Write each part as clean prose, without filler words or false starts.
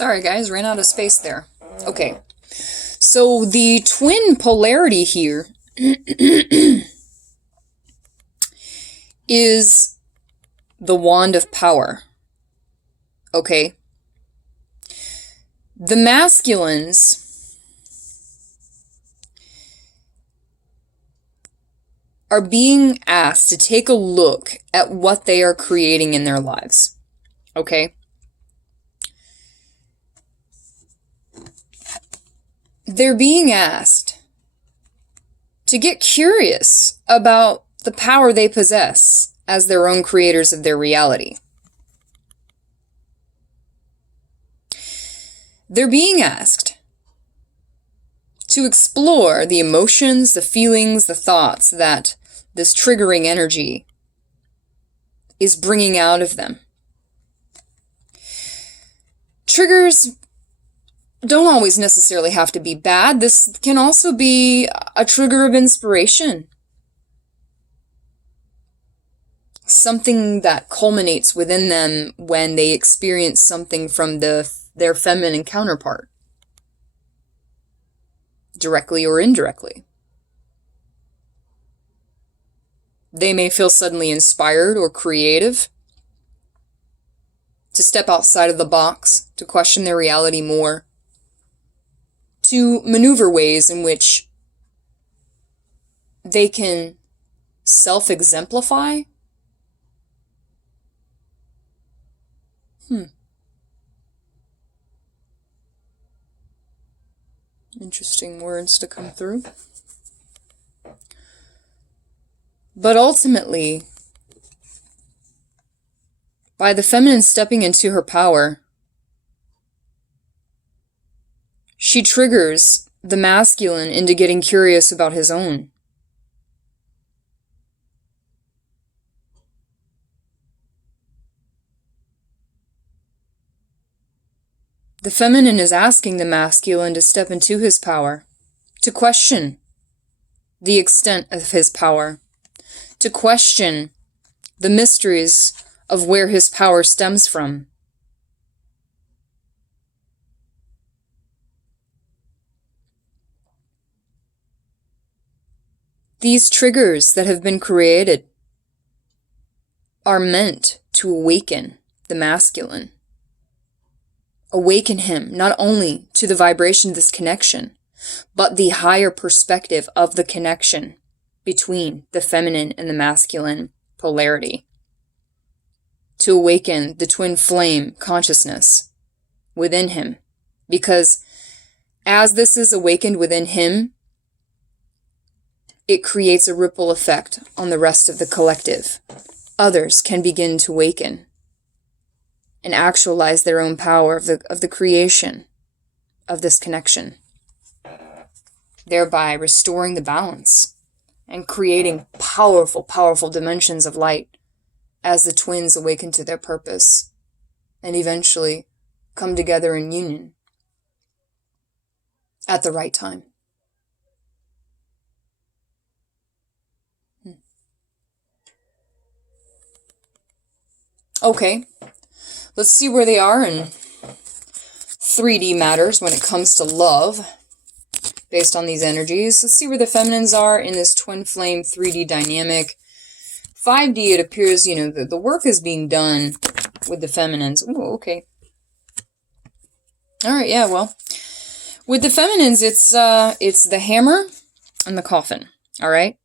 Sorry guys, ran out of space there. Okay, so the twin polarity here is the wand of power. Okay? The masculines are being asked to take a look at what they are creating in their lives. Okay? They're being asked to get curious about the power they possess as their own creators of their reality. They're being asked to explore the emotions, the feelings, the thoughts that this triggering energy is bringing out of them. Triggers don't always necessarily have to be bad. This can also be a trigger of inspiration. Something that culminates within them when they experience something from their feminine counterpart, directly or indirectly. They may feel suddenly inspired or creative to step outside of the box, to question their reality more, to maneuver ways in which they can self-exemplify. Interesting words to come through. But ultimately, by the feminine stepping into her power, she triggers the masculine into getting curious about his own. The feminine is asking the masculine to step into his power, to question the extent of his power, to question the mysteries of where his power stems from. These triggers that have been created are meant to awaken the masculine. Awaken him not only to the vibration of this connection, but the higher perspective of the connection between the feminine and the masculine polarity. To awaken the twin flame consciousness within him. Because as this is awakened within him, it creates a ripple effect on the rest of the collective. Others can begin to awaken and actualize their own power of the creation of this connection, thereby restoring the balance and creating powerful, powerful dimensions of light as the twins awaken to their purpose and eventually come together in union at the right time. Okay. Let's see where they are in 3D matters when it comes to love, based on these energies. Let's see where the feminines are in this twin flame 3D dynamic. 5D, it appears, the work is being done with the feminines. Ooh, okay. All right, yeah, well, with the feminines, it's the hammer and the coffin, all right?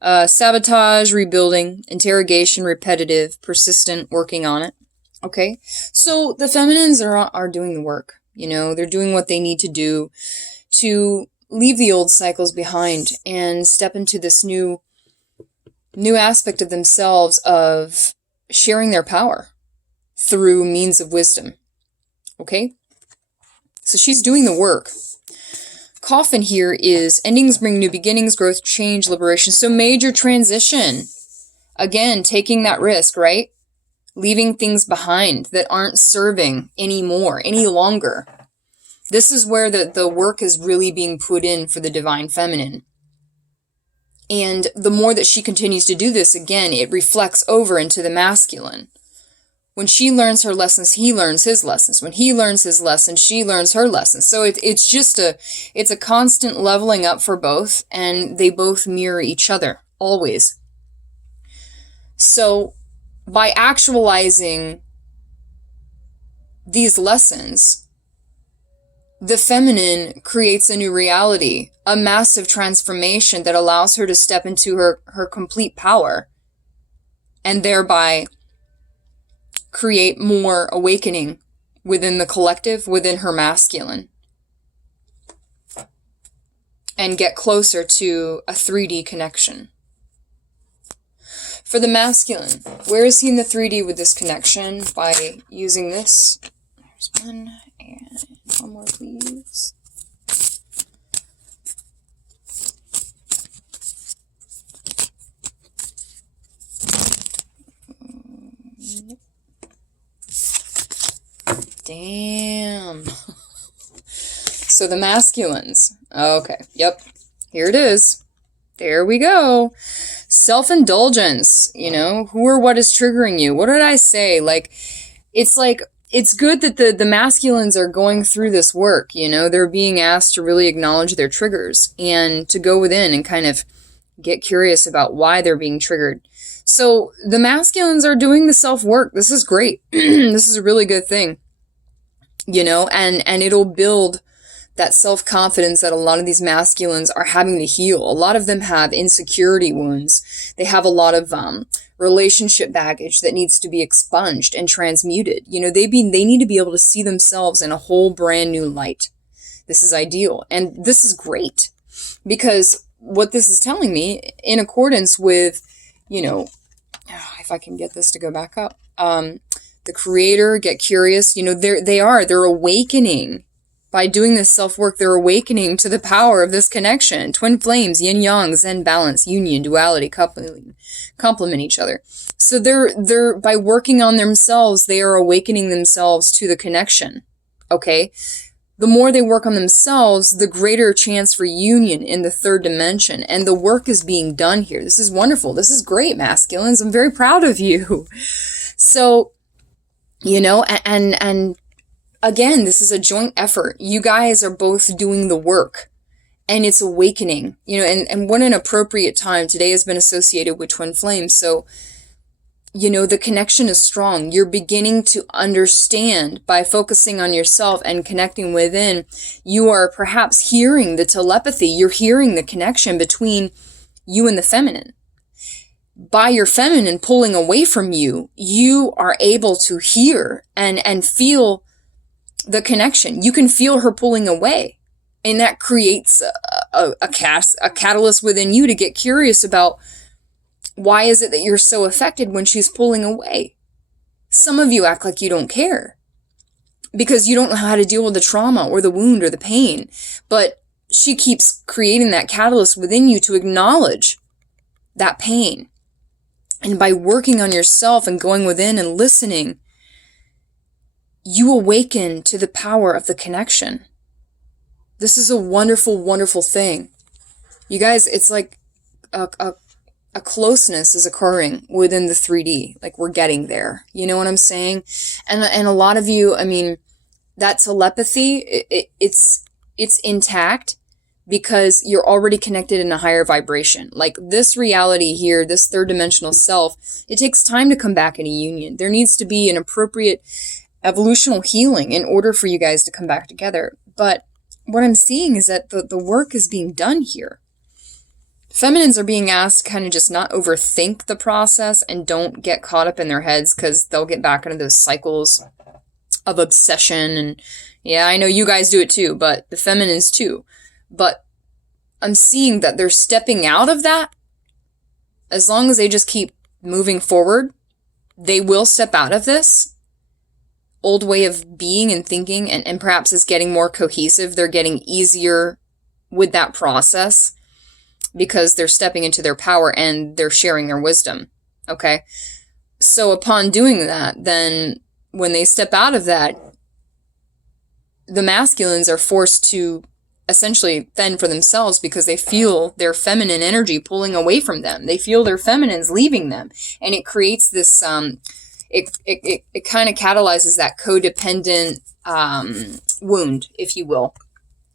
Sabotage, rebuilding, interrogation, repetitive, persistent, working on it. Okay, so the feminines are doing the work. They're doing what they need to do to leave the old cycles behind and step into this new aspect of themselves of sharing their power through means of wisdom. Okay, so she's doing the work. Coffin here is endings bring new beginnings, growth, change, liberation. So major transition. Again, taking that risk, right? Leaving things behind that aren't serving anymore, any longer. This is where the work is really being put in for the divine feminine. And the more that she continues to do this, again, it reflects over into the masculine, When she learns her lessons, he learns his lessons. When he learns his lessons, she learns her lessons. So it's just it's a constant leveling up for both, and they both mirror each other, always. So by actualizing these lessons, the feminine creates a new reality, a massive transformation that allows her to step into her complete power, and thereby create more awakening within the collective, within her masculine, and get closer to a 3D connection. For the masculine, where is he in the 3D with this connection? By using this. There's one, and one more, please. Damn. So the masculines. Okay. Yep. Here it is. There we go. Self-indulgence. You know, who or what is triggering you? What did I say? Like, it's good that the masculines are going through this work. You know, they're being asked to really acknowledge their triggers and to go within and kind of get curious about why they're being triggered. So the masculines are doing the self-work. This is great. This is a really good thing. You know, and it'll build that self-confidence that a lot of these masculines are having to heal. A lot of them have insecurity wounds. They have a lot of relationship baggage that needs to be expunged and transmuted. You know, they need to be able to see themselves in a whole brand new light. This is ideal. And this is great because what this is telling me, in accordance with, you know, if I can get this to go back up, the creator, get curious, you know, they're awakening. By doing this self-work, they're awakening to the power of this connection. Twin flames, yin yang, zen balance, union, duality, complement each other. So they're by working on themselves, they are awakening themselves to the connection. Okay? The more they work on themselves, the greater chance for union in the third dimension. And the work is being done here. This is wonderful. This is great, masculines. I'm very proud of you. So, you know, and again, this is a joint effort. You guys are both doing the work, and it's awakening, you know, and what an appropriate time. Today has been associated with twin flames. So, you know, the connection is strong. You're beginning to understand by focusing on yourself and connecting within. You are perhaps hearing the telepathy. You're hearing the connection between you and the feminine. By your feminine pulling away from you, you are able to hear and feel the connection. You can feel her pulling away, and that creates a catalyst within you to get curious about why is it that you're so affected when she's pulling away. Some of you act like you don't care because you don't know how to deal with the trauma or the wound or the pain, but she keeps creating that catalyst within you to acknowledge that pain. And by working on yourself and going within and listening, you awaken to the power of the connection. This is a wonderful, wonderful thing. You guys, it's like a closeness is occurring within the 3D. Like, we're getting there. You know what I'm saying? And a lot of you, I mean, that telepathy, it's intact because you're already connected in a higher vibration. Like, this reality here, this third dimensional self, it takes time to come back in a union. There needs to be an appropriate evolutional healing in order for you guys to come back together. But what I'm seeing is that the work is being done here. Feminines are being asked to kind of just not overthink the process and don't get caught up in their heads, because they'll get back into those cycles of obsession. And yeah, I know you guys do it too, but the feminines too. But I'm seeing that they're stepping out of that. As long as they just keep moving forward, they will step out of this old way of being and thinking, and perhaps it's getting more cohesive. They're getting easier with that process because they're stepping into their power and they're sharing their wisdom. Okay? So upon doing that, then when they step out of that, the masculines are forced to essentially fend for themselves because they feel their feminine energy pulling away from them. They feel their feminines leaving them. And it creates this it kind of catalyzes that codependent wound, if you will.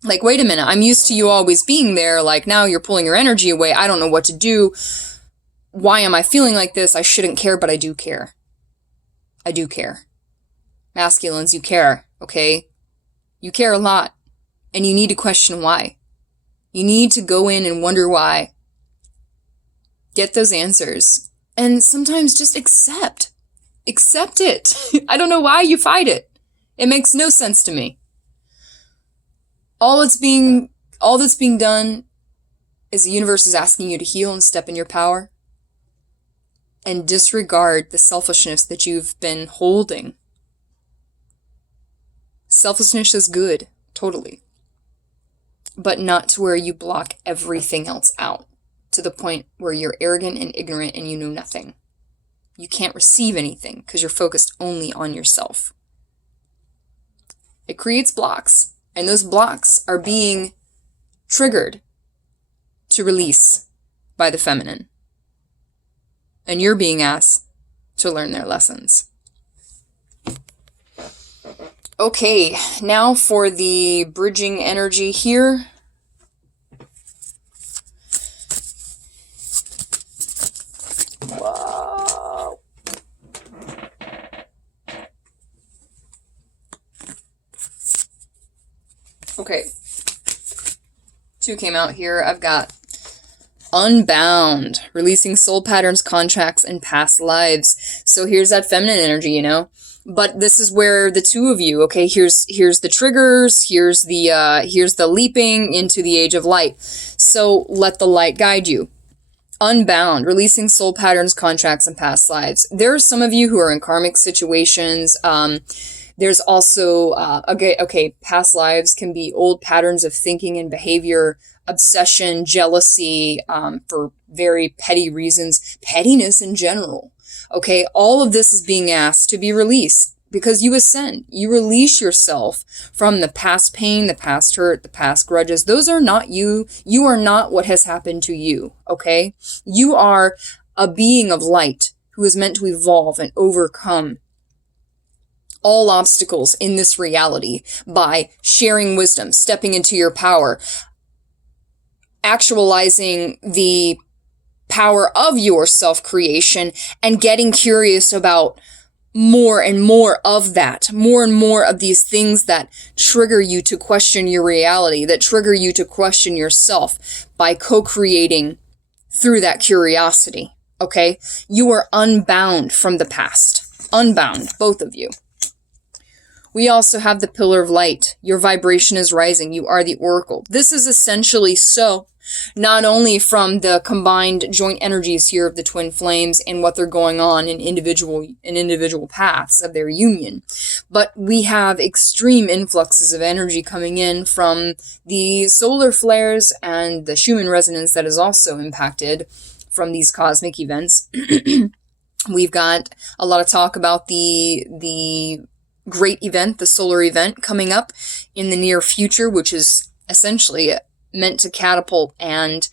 Like, wait a minute, I'm used to you always being there. Like, now you're pulling your energy away. I don't know what to do. Why am I feeling like this? I shouldn't care, but I do care. I do care. Masculines, you care, okay? You care a lot. And you need to question why. You need to go in and wonder why. Get those answers. And sometimes just accept. Accept it. I don't know why you fight it. It makes no sense to me. All that's being done is the universe is asking you to heal and step in your power and disregard the selfishness that you've been holding. Selfishness is good, totally. But not to where you block everything else out, to the point where you're arrogant and ignorant and you know nothing. You can't receive anything because you're focused only on yourself. It creates blocks. And those blocks are being triggered to release by the feminine. And you're being asked to learn their lessons. Okay, now for the bridging energy here. Whoa. Okay, 2 came out here. I've got Unbound, releasing soul patterns, contracts, and past lives. So here's that feminine energy, you know. But this is where the 2 of you, okay, here's the triggers, here's the leaping into the age of light. So let the light guide you. Unbound, releasing soul patterns, contracts, and past lives. There are some of you who are in karmic situations. There's also, past lives can be old patterns of thinking and behavior, obsession, jealousy, for very petty reasons, pettiness in general. Okay, all of this is being asked to be released because you ascend. You release yourself from the past pain, the past hurt, the past grudges. Those are not you. You are not what has happened to you, okay? You are a being of light who is meant to evolve and overcome all obstacles in this reality by sharing wisdom, stepping into your power, actualizing the power of your self-creation, and getting curious about more and more of that, more and more of these things that trigger you to question your reality, that trigger you to question yourself by co-creating through that curiosity, okay? You are unbound from the past. Unbound, both of you. We also have the Pillar of Light. Your vibration is rising. You are the Oracle. This is essentially so, not only from the combined joint energies here of the twin flames and what they're going on in individual paths of their union, but we have extreme influxes of energy coming in from the solar flares and the Schumann resonance that is also impacted from these cosmic events. We've got a lot of talk about the great event, the solar event coming up in the near future, which is essentially meant to catapult and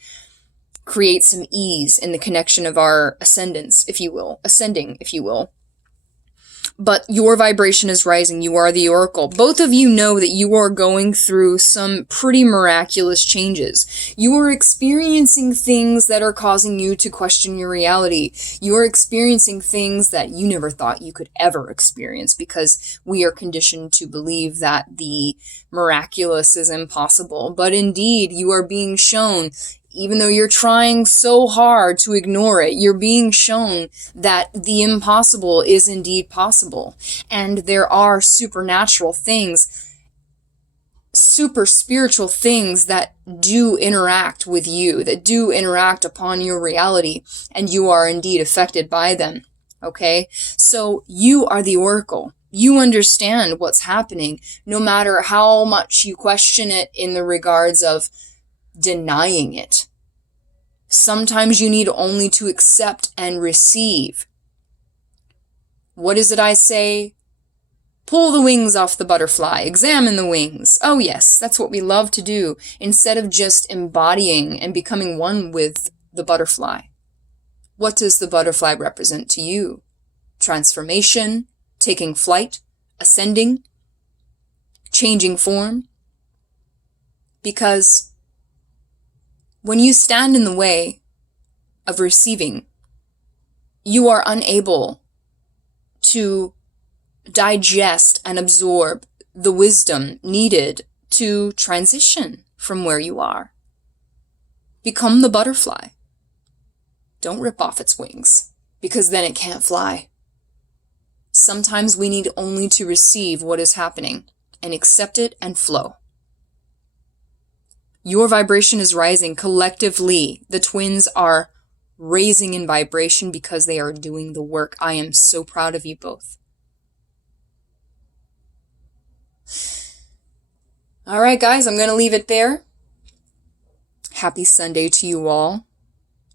create some ease in the connection of our ascending, if you will. But your vibration is rising. You are the Oracle. Both of you know that you are going through some pretty miraculous changes. You are experiencing things that are causing you to question your reality. You are experiencing things that you never thought you could ever experience because we are conditioned to believe that the miraculous is impossible. But indeed, you are being shown, even though you're trying so hard to ignore it, you're being shown that the impossible is indeed possible. And there are supernatural things, super spiritual things that do interact with you, that do interact upon your reality, and you are indeed affected by them. Okay? So you are the Oracle. You understand what's happening, no matter how much you question it in the regards of denying it. Sometimes you need only to accept and receive. What is it I say? Pull the wings off the butterfly. Examine the wings. Oh yes, that's what we love to do, instead of just embodying and becoming one with the butterfly. What does the butterfly represent to you? transformation, taking flight, ascending, changing form. Because when you stand in the way of receiving, you are unable to digest and absorb the wisdom needed to transition from where you are. Become the butterfly. Don't rip off its wings, because then it can't fly. Sometimes we need only to receive what is happening and accept it and flow. Your vibration is rising collectively. The twins are raising in vibration because they are doing the work. I am so proud of you both. All right, guys, I'm going to leave it there. Happy Sunday to you all.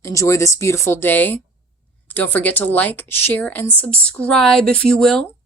Enjoy this beautiful day. Don't forget to like, share, and subscribe if you will.